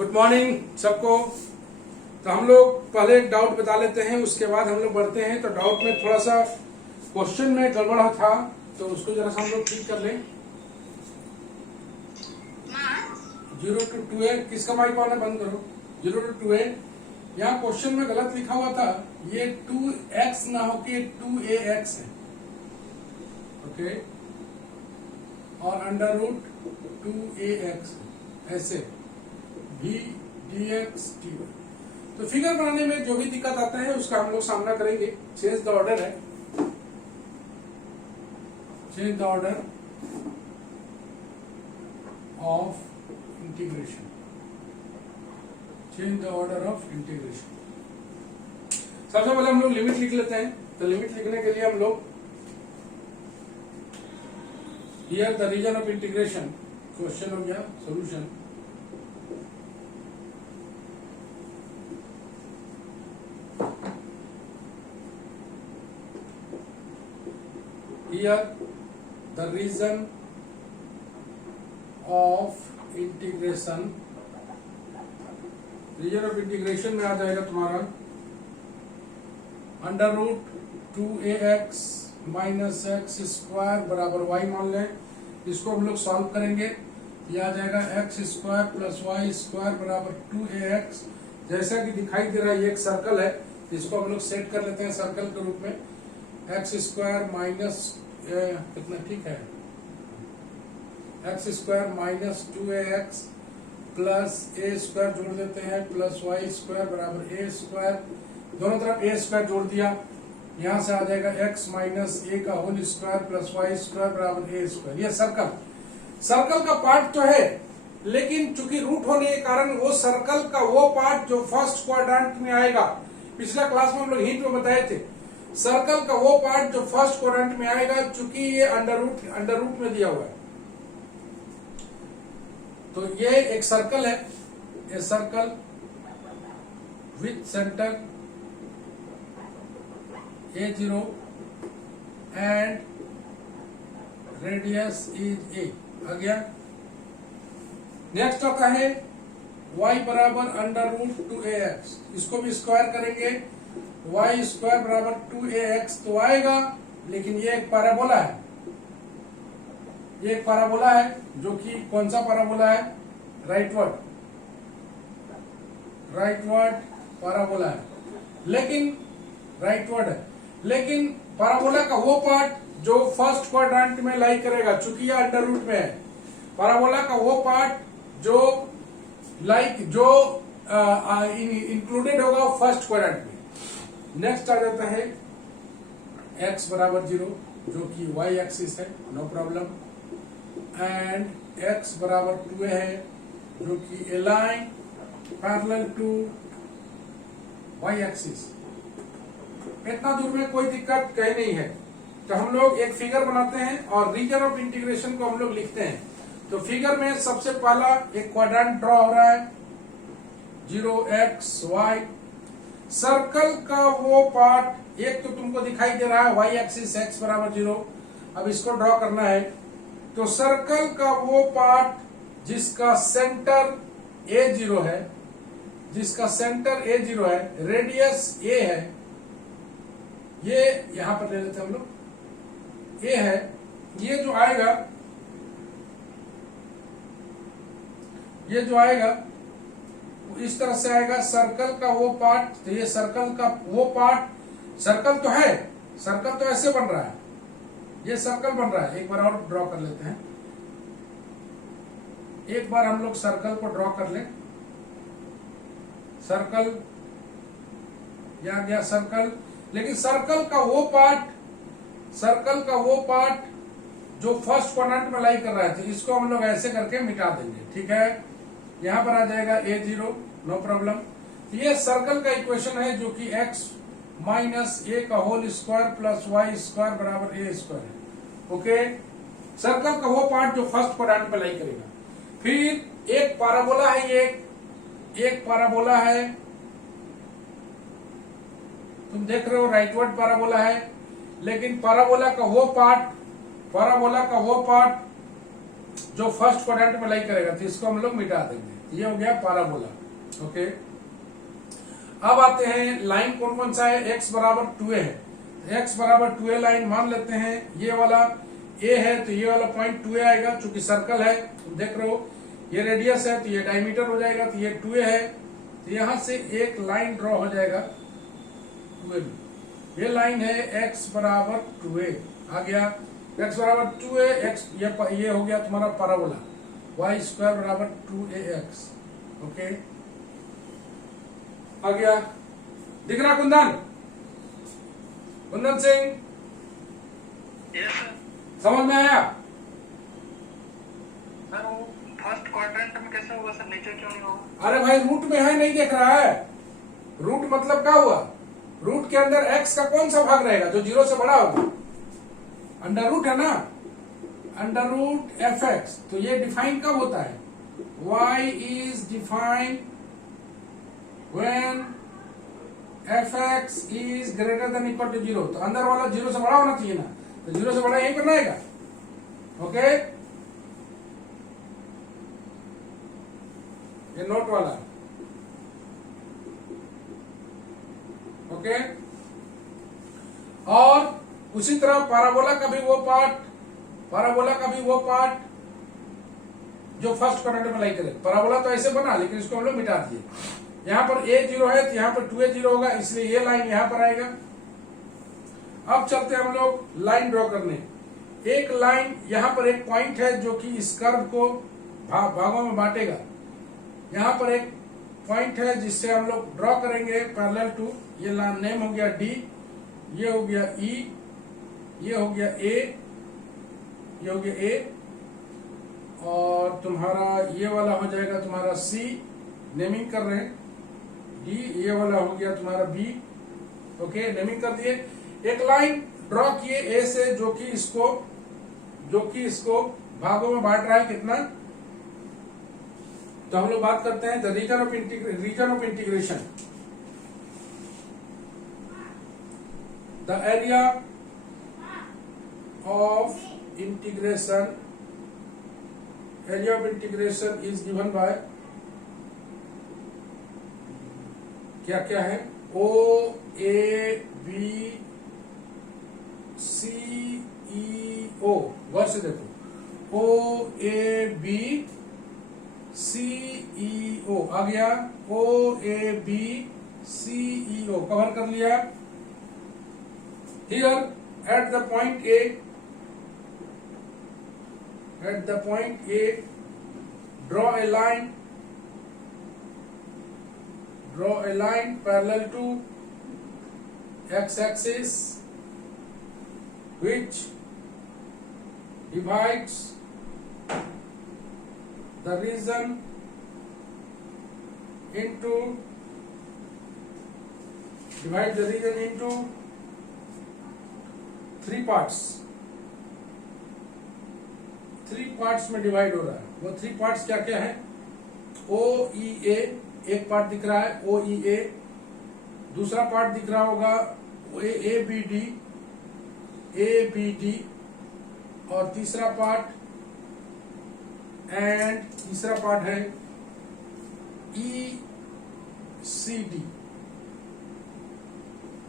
Good morning सबको। तो हम लोग पहले एक डाउट बता लेते हैं, उसके बाद हम लोग बढ़ते हैं। तो डाउट में थोड़ा सा क्वेश्चन में गड़बड़ था, तो उसको जरा सा हम लोग ठीक कर लें। 0 to 2a, किसका माइक ऑन है? बंद करो। 0 to 2a, यहाँ क्वेश्चन में गलत लिखा हुआ था, ये 2x ना होके 2ax है, ओके, और अंडर रूट 2ax ऐसे v dx dy। तो फिगर बनाने में जो भी दिक्कत आता है उसका हम लोग सामना करेंगे। चेंज द ऑर्डर है, change the order of integration, change the order of integration. सबसे पहले हम लोग लिमिट लिख लेते हैं। तो लिमिट लिखने के लिए हम लोग here the region of integration, question हो गया, solution. Here the region of integration, region of integration में आ जाएगा तुम्हारा under root 2ax minus x square बराबर y मान लें। इसको हम लोग सॉल्व करेंगे, यह आ जाएगा x square plus y square बराबर 2ax। जैसा कि दिखाई दे रहा है ये एक सर्कल है, इसको हम लोग सेट कर लेते हैं सर्कल के रूप में। एक्स स्क्वायर माइनस कितना, ठीक है, x square minus 2ax plus a square जोड़ देते हैं प्लस वाई स्क्वायर बराबर ए स्क्वायर। दोनों तरफ ए स्क्वायर जोड़ दिया, यहां से आ जाएगा एक्स माइनस ए का whole square plus y square बराबर ए स्क्वायर। ये सर्कल का पार्ट तो है, लेकिन चूंकि रूट होने के कारण वो सर्कल का वो पार्ट जो फर्स्ट क्वाड्रेंट में आएगा, पिछला क्लास में हम लोग हिंट में बताए थे, सर्कल का वो पार्ट जो फर्स्ट क्वाड्रेंट में आएगा, चूंकि ये अंडर रूट में दिया हुआ है। तो ये एक सर्कल है, a circle with centre A0 and radius is a आ गया। नेक्स्ट का है y बराबर अंडर रूट 2ax, इसको भी स्क्वायर करेंगे, y स्क्वायर बराबर 2ax तो आएगा, लेकिन ये एक पैराबोला है, ये एक पैराबोला है जो कि कौन सा पैराबोला है? राइटवर्ड पैराबोला है, लेकिन राइटवर्ड है, लेकिन पैराबोला का वो पार्ट जो फर्स्ट क्वाड्रेंट में लाई करेगा, चूंकि ये अंडर रूट में है, पैराबोला का वो पार्ट जो इंक्लूडेड होगा फर्स्ट क्वाड्रेंट में। नेक्स्ट आ जाता है x बराबर 0 जो कि y एक्सिस है, नो प्रॉब्लम, एंड x बराबर 2a है जो कि a line parallel to y axis. इतना दूर में कोई दिक्कत कहीं नहीं है। तो हम लोग एक फिगर बनाते हैं और रीजन ऑफ इंटीग्रेशन को हम लोग लिखते हैं। तो फिगर में सबसे पहला एक क्वाड्रेंट ड्रॉ हो रहा है, 0x y। सर्कल का वो पार्ट एक तो तुमको दिखाई दे रहा है y एक्सिस x बराबर 0। अब इसको ड्रॉ करना है, तो सर्कल का वो पार्ट जिसका सेंटर A0 है, जिसका सेंटर A0 है, रेडियस a है, ये यहां पर ले लेते हैं हम लोग, a है, ये जो आएगा, ये जो आएगा इस तरह से आएगा सर्कल का वो पार्ट। तो ये सर्कल का वो पार्ट, सर्कल तो है, सर्कल तो ऐसे बन रहा है, ये सर्कल बन रहा है। एक बार और ड्रॉ कर लेते हैं, एक बार हम लोग सर्कल को ड्रॉ कर लें। सर्कल या गया सर्कल, लेकिन सर्कल का वो पार्ट जो फर्स्ट क्वाड्रेंट में लाई कर रहा है, तो इसको हम लोग ऐसे करके मिटा देंगे, ठीक है। यहां पर आ जाएगा A0, नो प्रॉब्लम। ये सर्कल का इक्वेशन है जो कि x माइनस ए का whole square plus y square बराबर ए स्क्वायर है, ओके। सर्कल का वो पार्ट जो फर्स्ट क्वाड्रेंट पे लाई करेगा। फिर एक पैराबोला है, एक पैराबोला है, तुम देख रहे हो राइटवर्ड पैराबोला है, लेकिन पैराबोला का वो पार्ट जो फर्स्ट क्वाड्रेंट में लाई करेगा, तो इसको हम लोग मिटा देंगे। ये हो गया पाराबोला। ओके, अब आते हैं लाइन कौन कौन सा है। x बराबर 2a है, x बराबर 2a लाइन मान लेते हैं। ये वाला a है तो ये वाला पॉइंट 2a आएगा, चूंकि सर्कल है तुम देख रहे हो। ये रेडियस है तो ये डायमीटर हो जाएगा, तो ये 2a है। तो यहां से एक लाइन ड्रॉ हो जाएगा 2a। ये लाइन है x बराबर 2a आ गया। x बराबर 2a, x ये हो गया तुम्हारा पैराबोला। y स्क्वायर बराबर 2ax। ओके, आ गया। दिख रहा कुंदन? कुंदन सिंह, यस समझ में आया? सर। वो फर्स्ट क्वाड्रेंट में कैसे होगा सर, नीचे क्यों नहीं होगा? अरे भाई रूट में है, नहीं देख रहा है? रूट मतलब क्या हुआ? रूट के अंदर x का कौन सा भाग रहेगा जो 0 से बड़ा होगा? अंडर रूट है ना, अंडर रूट fx। तो ये डिफाइन कब होता है? y is defined when fx is greater than equal to 0। तो अंदर वाला 0 से बड़ा होना चाहिए ना, तो 0 से बड़ा यही करना है। ओके, ये नोट वाला। ओके, और उसी तरह पैराबोला का भी वो पार्ट जो फर्स्ट क्वाड्रेंट में लाई करे। पैराबोला तो ऐसे बना, लेकिन इसको हम लोग मिटा दिए। यहां पर a 0 है तो यहां पर 2a 0 होगा, इसलिए ये लाइन यहां पर आएगा। अब चलते हैं हम लोग लाइन ड्रॉ करने। एक लाइन यहां पर एक पॉइंट है जो कि इस कर्व को भागों में बांटेगा। यहां पर एक पॉइंट है जिससे हम लोग ड्रॉ करेंगे पैरेलल टू। ये नेम हो गया D, ये हो गया E, ये हो गया A, ये हो गया A, और तुम्हारा ये वाला हो जाएगा तुम्हारा C, नेमिंग कर रहे हैं D, ये वाला हो गया तुम्हारा B। ओके, नेमिंग कर दिए। एक लाइन ड्रॉ किए A से जो कि इसको भागों में बांट रहा है कितना। तो हम लोग बात करते हैं the region of integration. The area of integration is given by क्या क्या है? O A B C E O। गौर से देखो, O A B C E O आ गया। O A B C E O cover कर लिया। Here at the point A, draw a line parallel to x-axis which divides the region into three parts में divide हो रहा है। वो three parts क्या क्या है? O E A एक पार्ट दिख रहा है O E A, दूसरा पार्ट दिख रहा होगा A B D, और तीसरा पार्ट है E C D।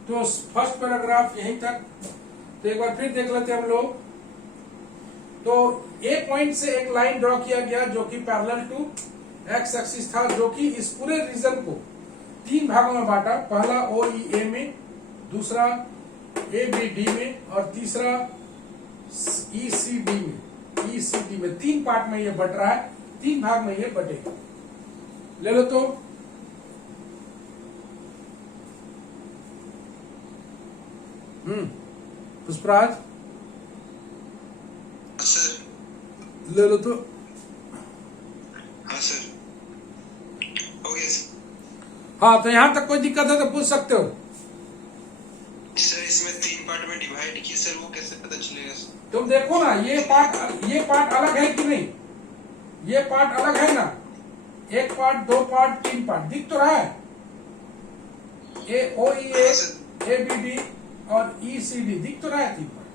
तो फर्स्ट पैराग्राफ यहीं तक। तो एक बार फिर देख लेते हैं हम लोग। तो ए पॉइंट से एक लाइन ड्रॉ किया गया जो कि पैरेलल टू एक्स एक्सिस था, जो कि इस पूरे रीजन को तीन भागों में बांटा। पहला O E A में, दूसरा A B D में, और तीसरा E C D में। तीन पार्ट में ये बट रहा है, तीन भाग में ये बटेगा। ले लो तो पुष्पराज, सर ले लो तो। हाँ सर, हो गया सर। हाँ, तो यहां तक कोई दिक्कत है तो पूछ सकते हो। सर इसमें तीन पार्ट में डिवाइड किया सर, वो कैसे पता चलेगा सर? तुम देखो ना, ये पार्ट अलग है कि नहीं? ये पार्ट अलग है ना? एक पार्ट, दो पार्ट, तीन पार्ट दिख तो रहा है। O E A, A B D और E C D दिख तो रहा है। तीन पार्ट,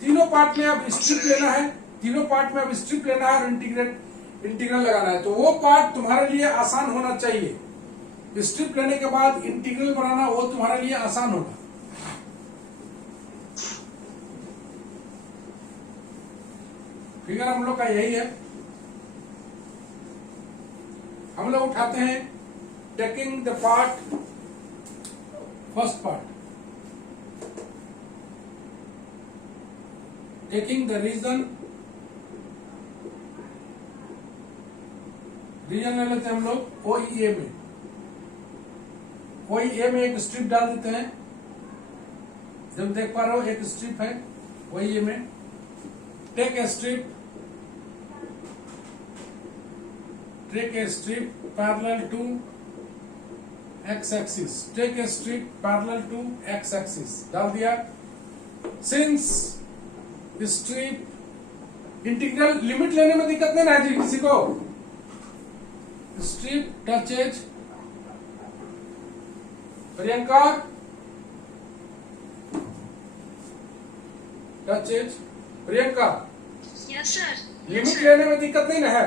तीनों पार्ट में अब स्ट्रिप लेना है, और इंटीग्रेट इंटीग्रल लगाना है, तो वो पार्ट तुम्हारे लिए आसान होना चाहिए। स्ट्रिप लेने के बाद इंटीग्रल बनाना वो तुम्हारे लिए आसान होगा। फिगर हम लोग का यही है। हम लोग उठाते हैं taking the part, first part, taking the region ले लेते हैं हम लोग OEA में। OEA में एक स्ट्रिप डाल देते हैं, जब देख पा रहे हो एक स्ट्रिप है OEA में। Take a strip parallel to x axis, take a strip parallel to x axis डाल दिया। सिंस स्ट्रिप इंटीग्रल, लिमिट लेने में दिक्कत नहीं ना जी किसी को। Strip touches Priyanka, touches Priyanka, yes sir. Limit लेने में दिक्कत नहीं ना है।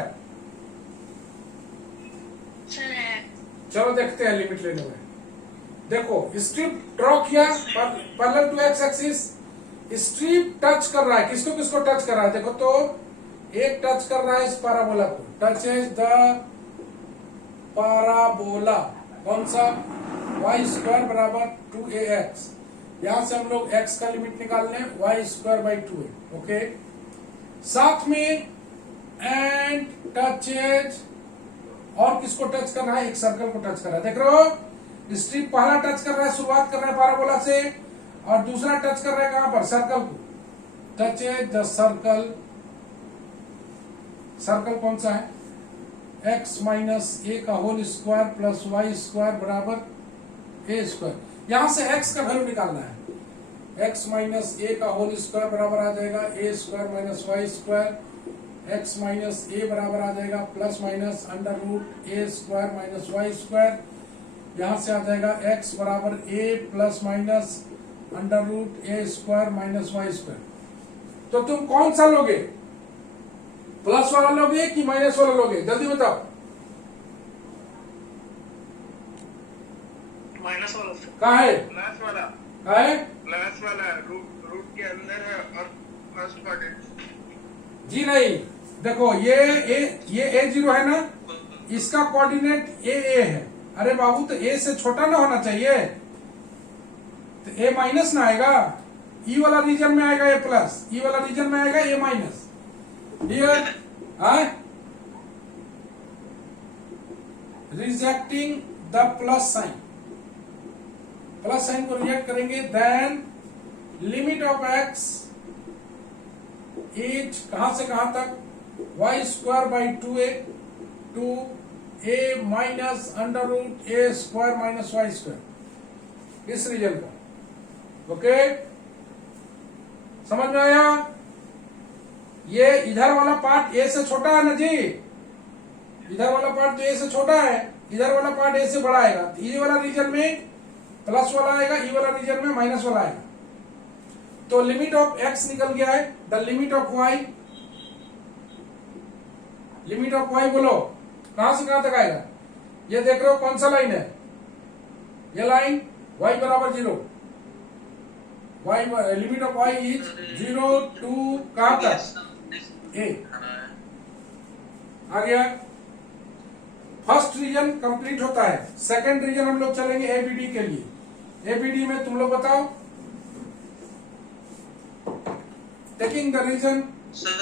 सर है। चलो देखते हैं लिमिट लेने में। देखो स्ट्रिप ड्रॉ किया parallel to x axis, strip touch कर रहा है, किसको किसको टच कर रहा है देखो तो, एक टच कर रहा है इस पैराबोला को, टचेज द पैराबोला, कौन सा, y स्क्वायर बराबर 2ax। यहां से हम लोग x का लिमिट निकाल लें, y square by 2a, okay. साथ में एंड टचेज, और किसको टच कर रहा है, एक सर्कल को टच कर रहा है, देख रहे हो। स्ट्रिप पहला टच कर रहा है, शुरुआत कर रहा है पैराबोला से, और दूसरा टच कर रहा है कहां पर, सर्कल को। टचेज द सर्कल, सर्कल कौन सा है, x माइनस ए का whole square plus y square बराबर ए स्क्वायर। यहां से x का वैल्यू निकालना है, x माइनस ए का होल स्क्वायर बराबर आ जाएगा a square minus y square, x minus a बराबर आ जाएगा plus minus under root a square minus y square. यहां से आ जाएगा x बराबर a plus minus under root a square minus y square. तो तुम कौन सा लोगे, प्लस वाला लोगे कि माइनस वाला लोगे, जल्दी बताओ। माइनस वाला कहाँ है, प्लस वाला, कहाँ है, प्लस वाला रूट के अंदर है और फर्स्ट पार्ट है जी नहीं। देखो ये A0 है ना, इसका कोऑर्डिनेट AA है। अरे बाबू तो A से छोटा ना होना चाहिए, तो A माइनस ना आएगा, E वाला रीजन में आएगा A प्लस, E वाला रीजन में आएगा A minus. Rejecting the plus sign, plus sign को रिजेक्ट करेंगे, then limit of x is कहां से कहां तक, y square by 2a to a minus under root a square minus y square, इस रीजन का, ओके। समझ में आया। ये इधर वाला पार्ट a से छोटा है ना जी, इधर वाला पार्ट तो a से छोटा है, इधर वाला पार्ट a से बड़ा आएगा। तो e वाला रीजन में प्लस वाला आएगा, e वाला रीजन में माइनस वाला आएगा। तो लिमिट ऑफ x निकल गया है, the limit of y, limit of y बोलो कहां से कहां तक आएगा। ये देख रहे हो कौन सा लाइन है, ये लाइन y बराबर 0, y limit of y is 0 to कहां तक, a आ गया। फर्स्ट रीजन कंप्लीट होता है, सेकंड रीजन हम लोग चलेंगे एबीडी के लिए। एबीडी में तुम लोग बताओ, taking the region, sir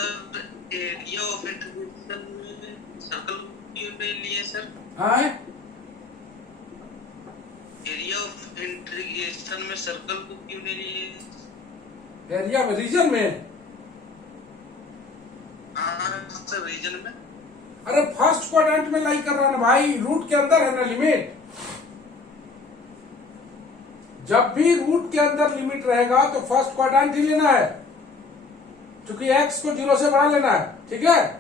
area of integration में सर्कल क्यों नहीं लिए सर, हाँ एरिया ऑफ इंटीग्रेशन में सर्कल को क्यों नहीं लिए, एरिया में, रीजन में, सर रीजन में। अरे फर्स्ट क्वाड्रेंट में लाई कर रहा है ना भाई, रूट के अंदर है ना लिमिट। जब भी रूट के अंदर लिमिट रहेगा तो फर्स्ट क्वाड्रेंट ही लेना है, क्योंकि x को 0 से बढ़ा लेना है, ठीक है।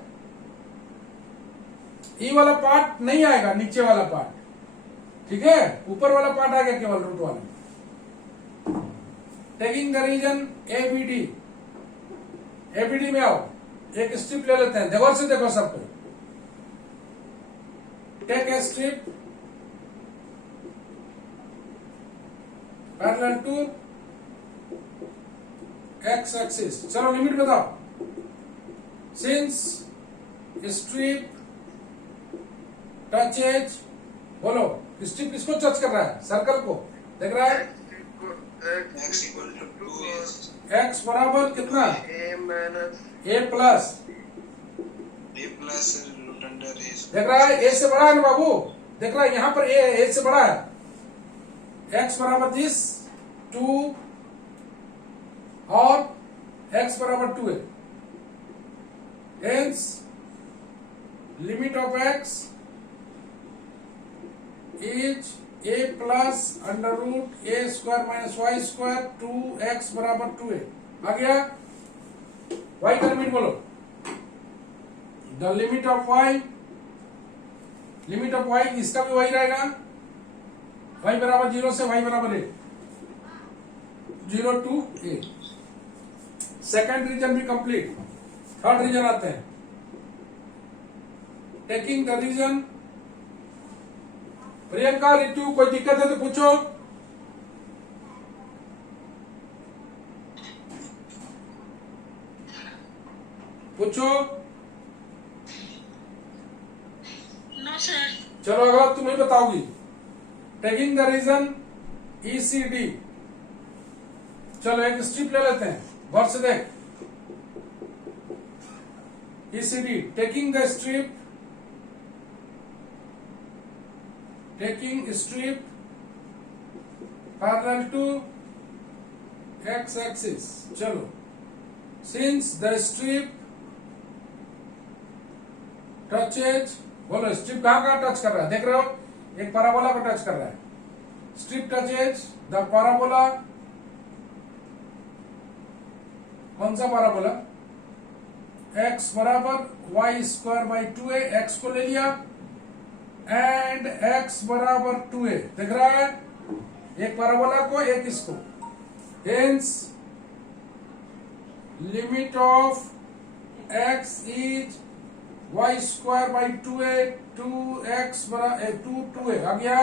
ई वाला पार्ट नहीं आएगा, नीचे वाला पार्ट, ठीक है, ऊपर वाला पार्ट आ गया केवल रूट वाला। Taking the region ABD, ABD में आओ, एक स्ट्रिप ले लेते हैं, देवर से देखो सबको, take a strip parallel to x axis. चलो लिमिट बताओ। सिंस स्ट्रिप टचेज, बोलो स्ट्रिप किसको टच कर रहा है? सर्कल को। देख रहा है x equal to 2a x बराबर कितना? A minus a plus, a plus root under a। देख रहा है a से बड़ा है ना बाबू? देख रहा है यहाँ पर a से बड़ा है। x बराबर दिस 2 और x बराबर 2 है। Hence limit of x is a plus under root a square minus y square 2x बराबर 2 है। आ गया? y का लिमिट बोलो। The limit of y, limit of y इसका भी वही रहेगा, y बराबर 0 से y बराबर a, 0 to a। Second region भी कंप्लीट। थर्ड रीजन आते हैं। Taking the region, Priyanka Ritu कोई दिक्कत है तो पूछो। पूछो। No sir. चलो अगला तुम ही बताओगी। Taking the region ECD। चलो एक स्ट्रिप ले लेते हैं, गौर से देख। ECD taking the strip, taking strip parallel to x axis। चलो, since the strip touches, बोलो स्ट्रिप कहाँ टच कर रहा है? देख रहे हो एक पैराबोला को टच कर रहा है। स्ट्रिप टचेज द पैराबोला, कौन सा पैराबोला? x बराबर y square by 2a, x को ले लिया, एंड x बराबर 2a। देख रहा है एक पैराबोला को, एक इसको। Hence limit of x is y square by 2a, 2x बराबर 2a आ गया।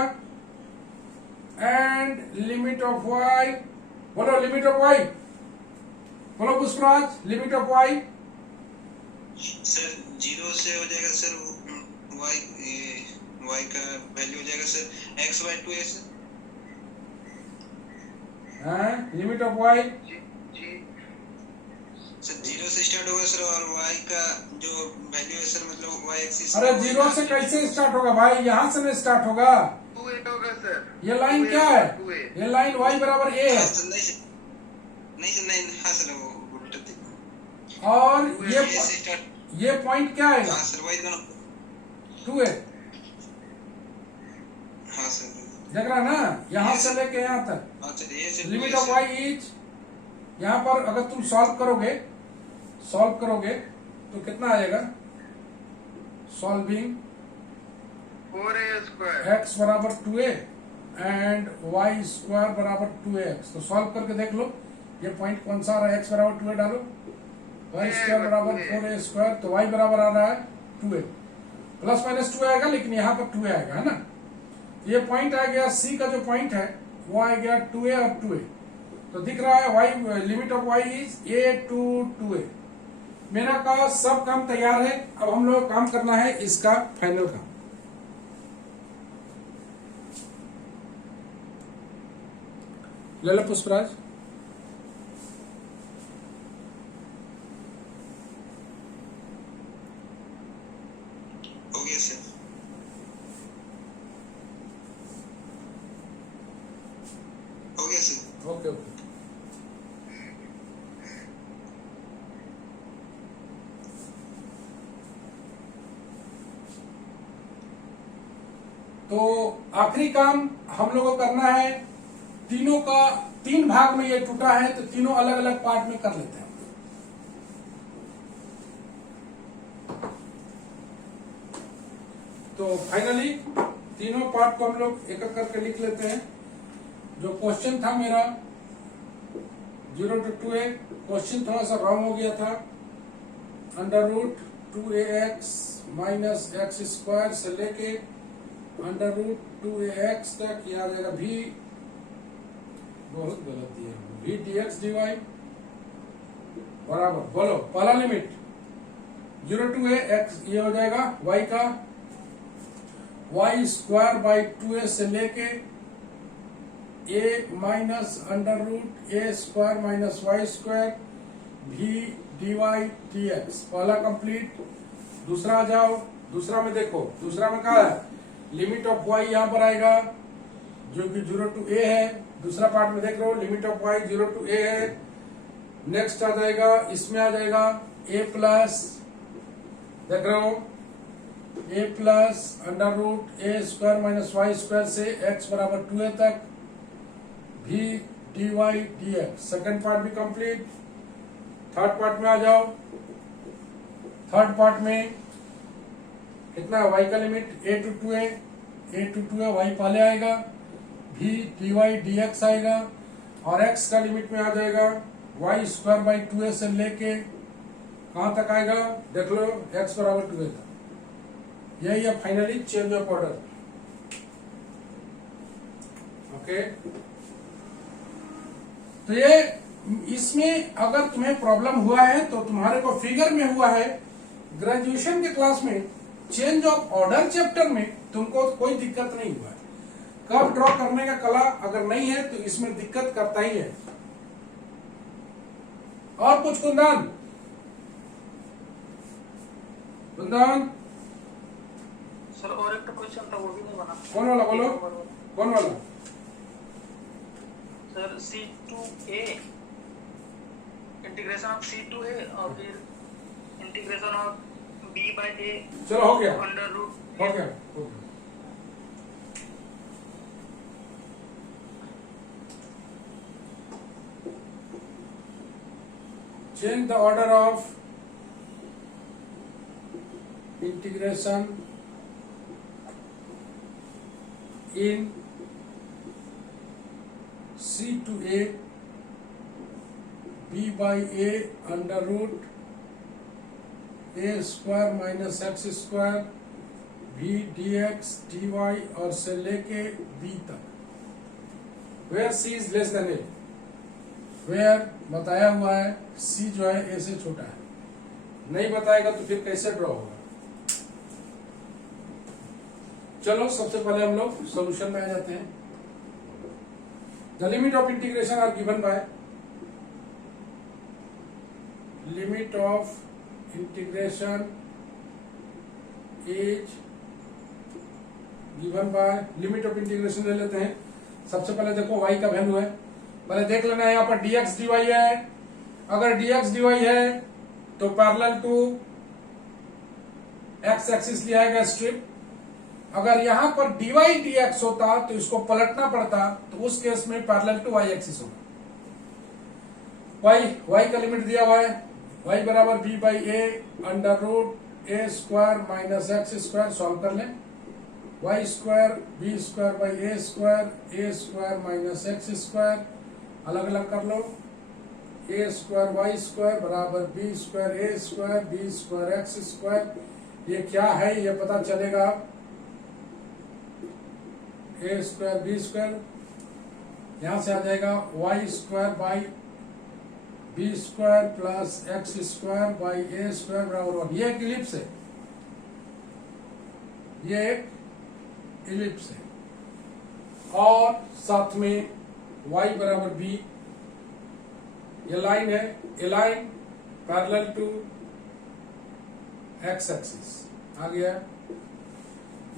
एंड लिमिट ऑफ y, बोलो लिमिट ऑफ y, बोलो Pushpraj limit of y। Sir 0 से हो जाएगा सर y का वैल्यू हो जाएगा sir x by 2a sir. Limit of y sir 0 से स्टार्ट होगा सर, और y का जो वैल्यू है सर मतलब y एक्सिस। अरे 0 से कैसे स्टार्ट होगा भाई? यहां से नहीं स्टार्ट होगा। 2a होगा सर। ये लाइन क्या है? ये लाइन y बराबर a है। नहीं सर नहीं, हाँ सर वो उल्टा थी। और ये ये पॉइंट क्या है? हाँ सर y दोनों 2a। हाँ सर देख रहा ना, यहां से लेके यहां तक। हाँ सर ये sir limit of y is, यहां पर अगर तुम सॉल्व करोगे तो कितना आएगा? सॉल्विंग 4a स्क्वायर x बराबर 2a एंड y स्क्वायर बराबर 2ax। तो सॉल्व करके देख लो ये पॉइंट कौन सा आ रहा है। x बराबर 2a डालो, y स्क्वायर बराबर 4a स्क्वायर, तो y बराबर आ रहा है 2a। प्लस माइनस 2 आएगा, लेकिन यहाँ पर 2a आएगा, है ना। ये पॉइंट आ गया, C का जो पॉइंट है वो आ गया 2a और 2a। तो दिख रहा है y, limit of y is a to 2a। मेरा का सब काम तैयार है। अब हम लोग काम करना है इसका फाइनल का। ले लो पुष्पराज। हो गया सर। हो गया सर। Okay okay. तो आखिरी काम हम लोगों को करना है, तीनों का 3 भाग में ये टूटा है तो तीनों अलग अलग पार्ट में कर लेते हैं। तो फाइनली तीनों पार्ट को हम लोग एक एक करके लिख लेते हैं। जो क्वेश्चन था मेरा 0 to 2a, क्वेश्चन थोड़ा सा रॉन्ग हो गया था। Under root 2ax minus x square से लेके अंडर रूट 2ax तक ये आ जाएगा v, बहुत गलत दिया v dx dy बराबर, बोलो पहला लिमिट 0 to a x, ये हो जाएगा y का y स्क्वायर बाई 2a से लेके a minus under root a square minus y square v dy dx, पहला कंप्लीट। दूसरा आ जाओ, दूसरा में देखो, दूसरा में क्या है, लिमिट ऑफ y यहाँ पर आएगा जो कि 0 to a है। दूसरा पार्ट में देख लो, limit of y 0 to a है। नेक्स्ट आ जाएगा, इसमें आ जाएगा a प्लस, देख रहे हो, a plus under root a square minus y square से x बराबर 2a तक v dy dx, second part भी कंप्लीट। थर्ड पार्ट में आ जाओ, थर्ड पार्ट में कितना है, y का limit a to 2a y पहले आएगा, v dy dx आएगा, और x का लिमिट में आ जाएगा y स्क्वायर बाई 2a से लेके कहां तक आएगा, देख लो, x बराबर 2a तक। यही है finally change of order. Okay, तो ये इसमें अगर तुम्हें प्रॉब्लम हुआ है तो तुम्हारे को फिगर में हुआ है। ग्रेजुएशन के क्लास में चेंज ऑफ ऑर्डर चैप्टर में तुमको कोई दिक्कत नहीं हुआ है। कर्व ड्रॉ करने का कला अगर नहीं है तो इसमें दिक्कत करता ही है। और कुछ कुंदन, कुंदन सर और एक क्वेश्चन था वो भी नहीं बना। कौन वाला, बोलो कौन वाला? Sir C2a, integration of C2a और फिर integration of b by a, चलो हो गया, अंडर रूट, हो गया, हो गया। Change the order of integration in C to a b by a under root a square minus x square v dx dy और से लेके b तक, where c is less than a, where बताया हुआ है c जो है a से छोटा है, नहीं बताएगा तो फिर कैसे ड्रॉ होगा। चलो सबसे पहले हम लोग सॉल्यूशन में आ जाते हैं। The limit of integration are given by, limit of integration is given by, limit of integration ले लेते हैं। सबसे पहले देखो y का वैल्यू है, पहले देख लेना है, यहाँ पर dx dy है। अगर dx dy है तो पैरेलल टू x एक्सिस लिया है स्ट्रिप। अगर यहाँ पर dy dx होता तो इसको पलटना पड़ता, तो उस केस में पैरेलल टू y एक्सिस होगा। y का लिमिट दिया हुआ है, y बराबर b by a under root a square minus x square, solve कर लें। y square b square by a square minus x square, अलग अलग कर लो। a स्क्वायर वाई स्क्वायर बराबर b square a square b square x square, ये क्या है ये पता चलेगा। a स्क्वायर b स्क्वायर, यहां से आ जाएगा y square by b square plus x square by a square बराबर 1। ये एक इलिप्स है, ये एक इलिप्स है, और साथ में y बराबर b, ये लाइन है, ये line parallel to x axis आ गया।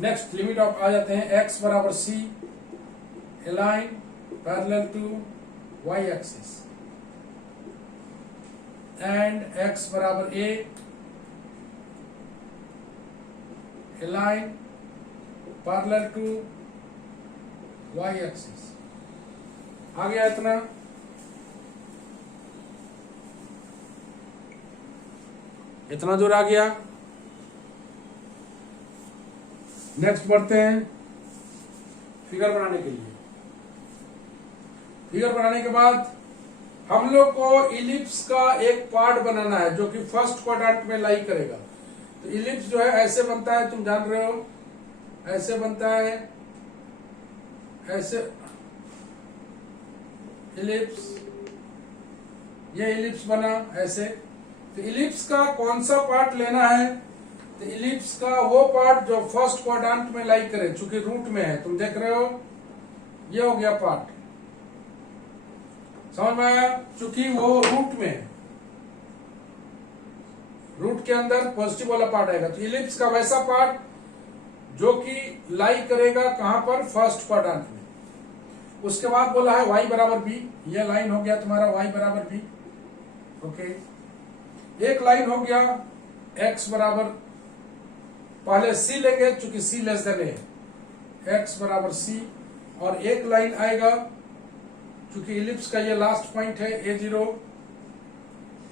नेक्स्ट लिमिट ऑफ आ जाते हैं, x बराबर c, a line parallel to y axis, and x बराबर a, a line parallel to y axis. आ गया इतना। इतना दूर आ गया। नेक्स्ट बढ़ते हैं फिगर बनाने के लिए। फिगर बनाने के बाद हम लोग को इलिप्स का एक पार्ट बनाना है जो कि फर्स्ट क्वाड्रेंट में लाई करेगा। तो इलिप्स जो है ऐसे बनता है, तुम जान रहे हो, ऐसे बनता है, ऐसे इलिप्स, ये इलिप्स बना ऐसे। तो इलिप्स का कौन सा पार्ट लेना है? तो इलिप्स का वो पार्ट जो फर्स्ट क्वाड्रेंट में लाई करे, चूंकि रूट में है, तुम देख रहे हो ये हो गया पार्ट, समझ में आया? चूंकि वो रूट में है, रूट के अंदर पॉजिटिव वाला पार्ट आएगा, तो इलिप्स का वैसा पार्ट जो कि लाई करेगा कहां पर? फर्स्ट क्वाड्रेंट में। उसके बाद बोला है y बराबर b, ये लाइन हो गया तुम्हारा y बराबर b। ओके, एक लाइन हो गया x बराबर, पहले c लेंगे चूंकि c less than a, x बराबर c, और एक लाइन आएगा चूंकि इलिप्स का ये लास्ट पॉइंट है a0,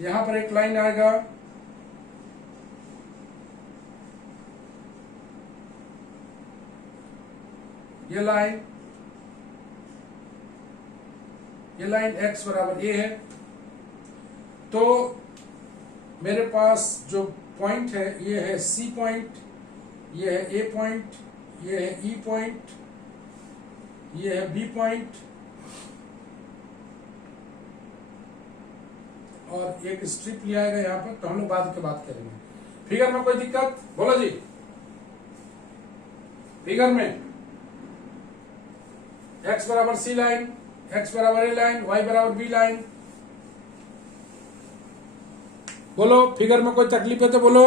यहां पर एक लाइन आएगा ये लाइन x बराबर a है। तो मेरे पास जो पॉइंट है ये है c पॉइंट, ये है a पॉइंट, ये है e पॉइंट, ये है b पॉइंट, और एक स्ट्रिप लिया आएगा यहाँ पर। तो हम लोग बाद के बात करेंगे। फिगर में कोई दिक्कत? बोलो जी। फिगर में x बराबर c लाइन, x बराबर a लाइन, y बराबर b लाइन। बोलो, फिगर में कोई तकलीफ है तो बोलो।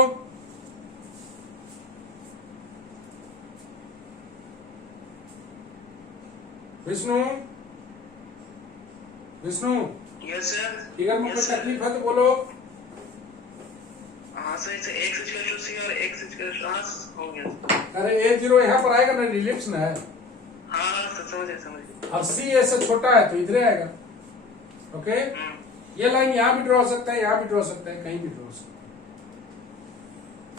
Vishnu, Vishnu, yes sir. Figure में कोई तकलीफ है तो बोलो। हाँ sir, x equal to c और x इक्वल टू हो गया। अरे a0 यहाँ पर आएगा ना, इलिप्स ना है। हाँ सर, समझे। और c ऐसे छोटा है तो इधर आएगा। ओके, ये लाइन यहाँ भी ड्रॉ हो सकता है, यहाँ भी ड्रॉ हो सकता है, कहीं भी ड्रॉ हो सकता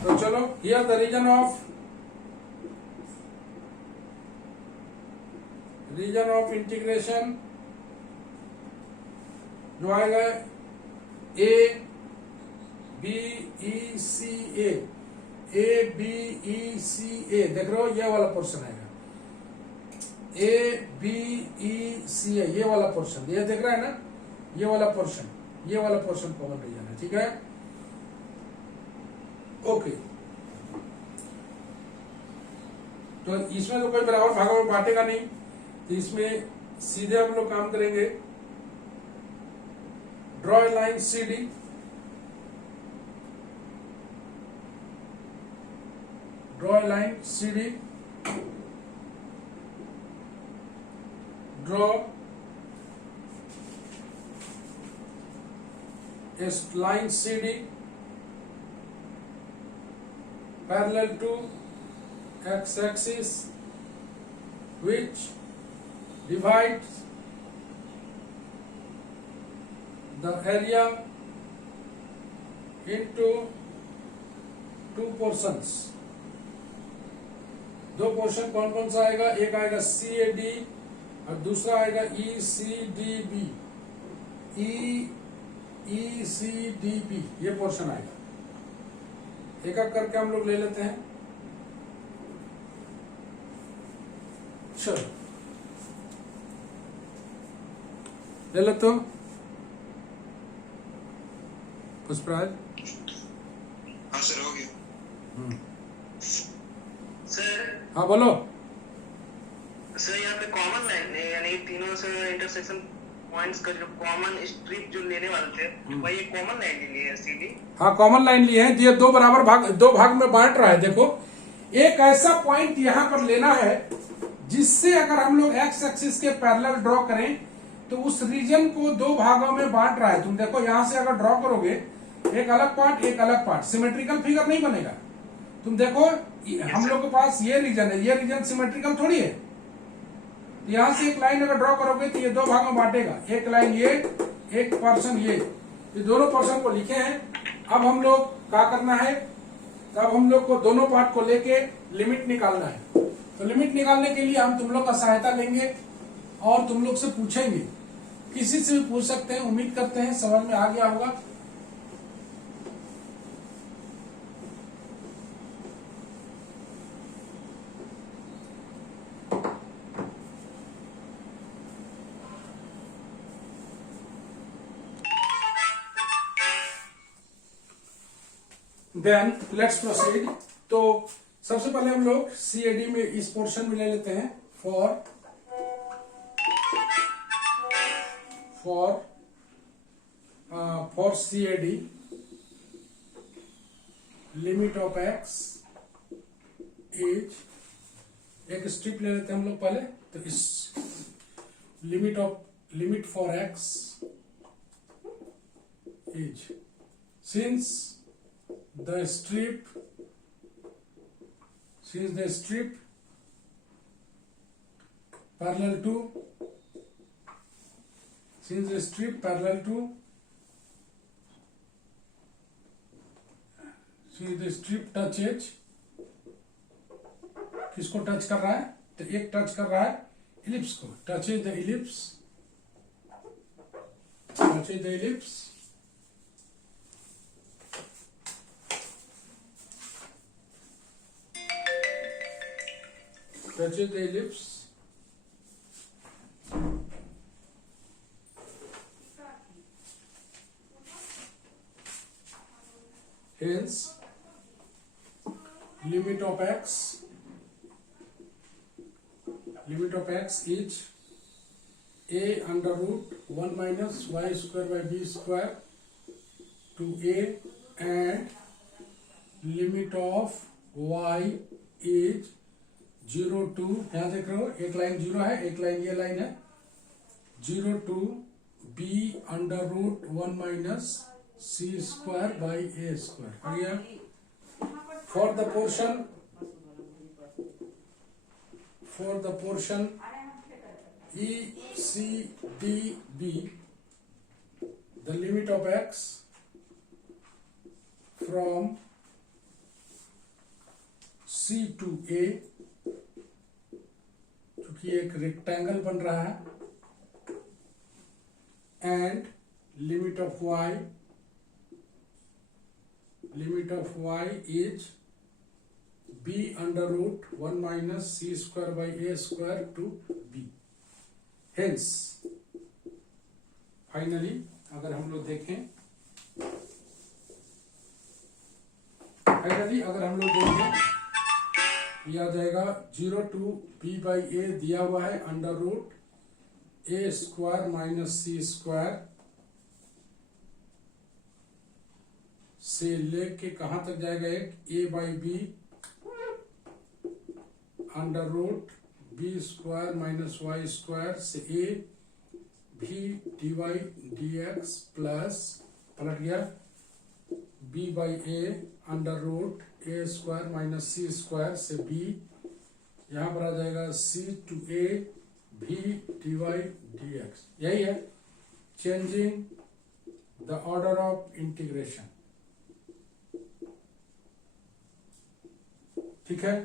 है। तो चलो, here the region of integration जो आएगा a b e c a, a b e c a, देख रहे हो ये वाला पोर्शन आएगा a b e c a, ये वाला पोर्शन, ये देख रहा है ना, ये वाला पोर्शन कॉमन रीजन है। ठीक है, ओके। तो इसमें तो कोई बराबर भागों में बांटेगा नहीं, तो इसमें सीधे हम लोग काम करेंगे। Draw a line CD, draw a line CD, draw a line CD parallel to x-axis which divides the area into two portions। दो पोर्शन कौन कौन सा आएगा? एक आएगा CAD और दूसरा आएगा ECDB, ECDB, ये पोर्शन आएगा। एक एक करके हम लोग ले लेते हैं। चलो ले लेते हो पुष्पराज। हाँ सर, हो गया। सर, हाँ बोलो। सर यहाँ पे कॉमन लाइन है, यानी तीनों से इंटरसेक्शन पॉइंट्स का जो कॉमन स्ट्रिप जो लेने वाले थे, वही एक कॉमन लाइन ली है सीधी। हाँ, कॉमन लाइन ली है। ये दो भाग में बांट रहा है। देखो, एक ऐसा पॉइंट यहाँ पर लेना है जिससे अगर हम लोग एक्स एक्सिस के पैरेलल ड्रॉ करें तो उस रीजन को दो भागों में बांट रहा है। तुम देखो, यहां से अगर ड्रॉ करोगे एक अलग पार्ट, एक अलग पार्ट, सिमेट्रिकल फिगर नहीं बनेगा। तुम देखो, हम लोग के पास ये रीजन है, ये रीजन सिमेट्रिकल थोड़ी है। यहां से एक लाइन अगर ड्रॉ करोगे तो ये दो भागों में बांटेगा, एक लाइन ये, एक पोर्शन ये दोनों पोर्शन को लिखे हैं। अब हम लोग क्या करना है? तब हम लोग को दोनों पार्ट को लेके लिमिट निकालना है। तो लिमिट निकालने के लिए हम तुम लोग का सहायता लेंगे और तुम लोग से पूछेंगे, किसी से भी पूछ सकते हैं। उम्मीद करते हैं समझ में आ गया होगा। Then let's proceed. तो सबसे पहले हम लोग CAD में इस पोर्शन में ले लेते हैं for CAD limit of x is, एक स्ट्रिप ले लेते हैं हम लोग पहले। तो इस limit for x is, since the strip parallel to touches, किसको टच कर रहा है? तो एक टच कर रहा है इलिप्स को, touches the ellipse touches the ellipse hence limit of x is a under root 1 minus y square by b square to a, and limit of y is 0 to, यहाँ देख रहे हो एक लाइन 0 है, एक लाइन ये line है, 0 to b under root 1 minus c square by a square। हो गया। For the portion ECDB, the limit of x from C to A, क्योंकि एक रेक्टेंगल बन रहा है, and limit of y is b under root 1 minus c square by a square to b। Hence finally अगर हम लोग देखें, यह आ जाएगा 0 to b by a दिया हुआ है under root a square minus c square से लेके कहां तक जाएगा, एक a by b under root b square minus y square से a v dy dx plus पलट गया b by a under root a square minus c square से b, यहां पर आ जाएगा c to a v dy dx। यही है changing the order of integration. ठीक है,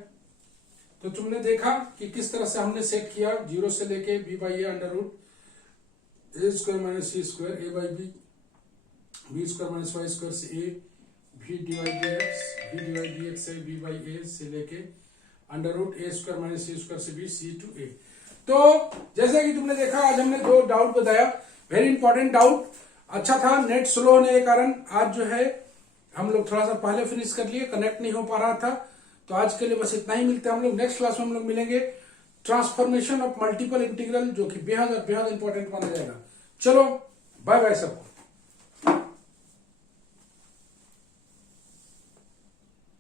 तो तुमने देखा कि किस तरह से हमने सेट किया 0 से लेके b by a under root a square minus c square a by b square minus y square से a v dy dx से b by a से लेके under root a square minus c square से b c to a। तो जैसा कि तुमने देखा आज हमने 2 डाउट बताया, वेरी इंपॉर्टेंट डाउट। अच्छा था, नेट स्लो होने के कारण आज जो है हम लोग थोड़ा सा पहले फिनिश कर लिए, कनेक्ट नहीं हो पा रहा था। तो आज के लिए बस इतना ही, मिलते हैं हम लोग नेक्स्ट क्लास में। हम लोग मिलेंगे ट्रांसफॉर्मेशन ऑफ मल्टीपल इंटीग्रल, जो कि बेहद इंपॉर्टेंट माना जाएगा। चलो बाय बाय सबको।